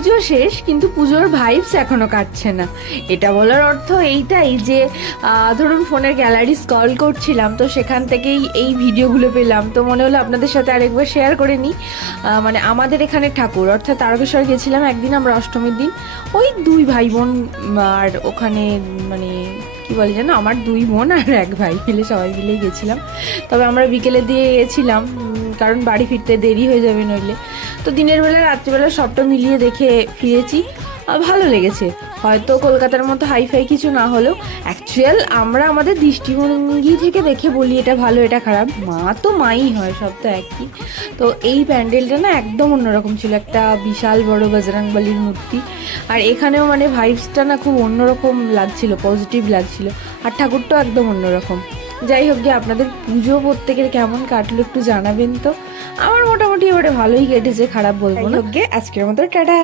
পুজো শেষ, কিন্তু পুজোর ভাইবস এখনও কাটছে না। এটা বলার অর্থ এইটাই যে ধরুন ফোনের গ্যালারি স্কল করছিলাম, তো সেখান থেকেই এই ভিডিওগুলো পেলাম। তো মনে হলো আপনাদের সাথে আরেকবার শেয়ার করে নিই। মানে আমাদের এখানে ঠাকুর, অর্থাৎ তারকেশ্বর গেছিলাম একদিন আমরা অষ্টমীর দিন। ওই দুই ভাই বোন আর ওখানে মানে কি বলে যেন, আমার দুই বোন আর এক ভাই মিলে সবাই মিলেই গেছিলাম। তবে আমরা বিকেলে দিয়ে গেছিলাম কারণ বাড়ি ফিরতে দেরি হয়ে যাবে নইলে। তো দিনের বেলা, রাত্রিবেলা সবটা মিলিয়ে দেখে ফিরেছি। ভালো লেগেছে। হয়তো কলকাতার মতো হাইফাই কিছু না হলেও অ্যাকচুয়াল আমরা আমাদের দৃষ্টিভঙ্গি থেকে দেখে বলি এটা ভালো, এটা খারাপ। মা তো মাই হয়, সব তো একই। তো এই প্যান্ডেলটা না একদম অন্যরকম ছিল, একটা বিশাল বড় বজরংবলির মূর্তি। আর এখানেও মানে ভাইবসটা না খুব অন্যরকম লাগছিল পজিটিভ লাগছিল। আর ঠাকুরটাও একদম অন্যরকম। যাই হোক গিয়ে আপনাদের পুজো প্রত্যেকের কেমন কাটলো একটু জানাবেন তো। আমার মোটামুটি এবারে ভালোই কেটেছে খারাপ বলব না। আজকের মতো টাটা।